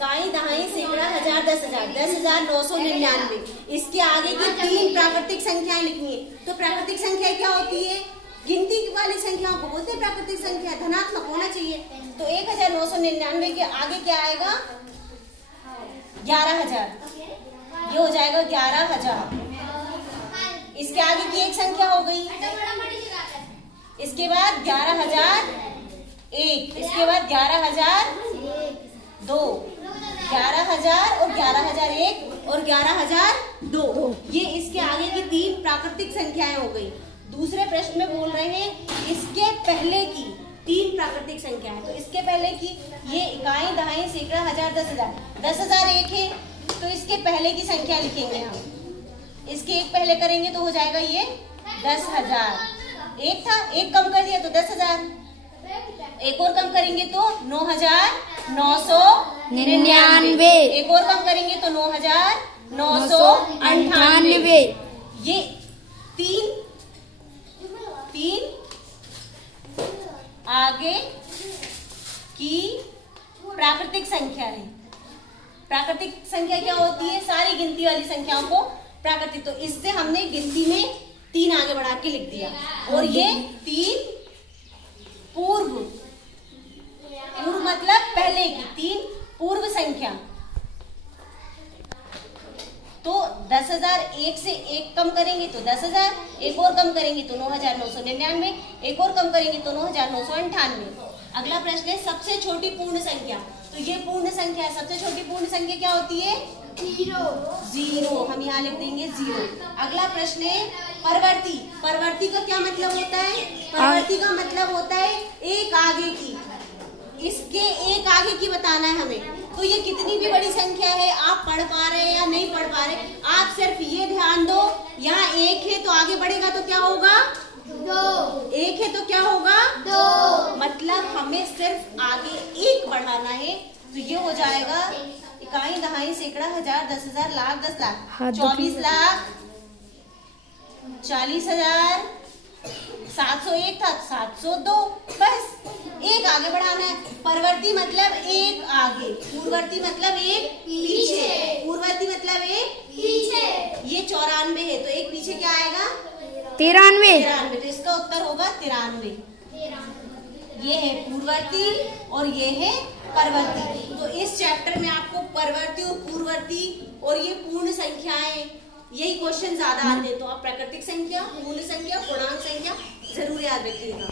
इकाई, दहाई, सैकड़ा, हजार, 10,000, 10,999। इसके आगे की 3 प्राकृतिक संख्याएं लिखनी है। तो प्राकृतिक संख्या क्या होती है? गिनती वाली संख्याओं को बोलते हैं प्राकृतिक संख्या, धनात्मक होना चाहिए। तो 1999 के आगे क्या आएगा? 11,000। ये हो जाएगा 11,000। इसके आगे की एक संख्या हो गई, इसके बाद 11,001, इसके बाद 11,002, 11,000 और 11,001 और 11,002। ये इसके आगे की 3 प्राकृतिक संख्याएं हो गई। दूसरे प्रश्न में बोल रहे हैं इसके पहले की 3 प्राकृतिक संख्याएं। तो इसके पहले की ये इकाई, दहाई, सैकड़ा, हजार, 10,000। 10,000 एक है तो इसके पहले की संख्या लिखेंगे हम। इसके एक पहले करेंगे तो हो जाएगा ये 10,000। एक था, एक कम कर दिया तो 10,000। एक और कम करेंगे तो 9,999। एक और कम करेंगे तो 9,998। ये तीन आगे की प्राकृतिक संख्या है। प्राकृतिक संख्या क्या होती है? सारी गिनती वाली संख्याओं को प्राकृतिक। तो इससे हमने गिनती में 3 आगे बढ़ा के लिख दिया। और ये 3 पूर्व मतलब पहले की 3 पूर्व संख्या। तो 10,001 से एक कम करेंगे तो 10,000, एक और कम करेंगे तो 9,999, एक और कम करेंगे तो 9,998। अगला प्रश्न है सबसे छोटी पूर्ण संख्या। तो ये पूर्ण संख्या है। सबसे छोटी पूर्ण संख्या क्या होती है? 0। हम यहाँ लिख देंगे 0। अगला प्रश्न है परवर्ती। परवर्ती का क्या मतलब होता है? परवर्ती का मतलब होता है एक आगे की। इसके एक आगे की बताना है हमें। तो ये कितनी भी बड़ी संख्या है, आप पढ़ पा रहे हैं या नहीं पढ़ पा रहे, आप सिर्फ ये ध्यान दो, यहाँ 1 है तो आगे बढ़ेगा तो क्या होगा? 2। 1 है तो क्या होगा? 2। मतलब हमें सिर्फ आगे 1 बढ़ाना है। तो ये हो जाएगा इकाई, दहाई, सैकड़ा, हजार, 10,000, लाख, 10 लाख, 24 लाख, 40,000, 701 था 702। बस एक आगे बढ़ाना है। परवर्ती मतलब एक आगे, पूर्ववर्ती मतलब एक पीछे, पूर्ववर्ती मतलब एक पीछे। ये 94 है तो एक पीछे क्या आएगा? 93। तो इसका उत्तर होगा 93। ये है पूर्ववर्ती और ये है परवर्ती। तो इस चैप्टर में आपको परवर्ती और पूर्ववर्ती और ये पूर्ण संख्याएं, यही क्वेश्चन ज्यादा आते हैं। तो आप प्राकृतिक संख्या, पूर्ण संख्या, पूर्णांक संख्या जरूर याद रखिएगा।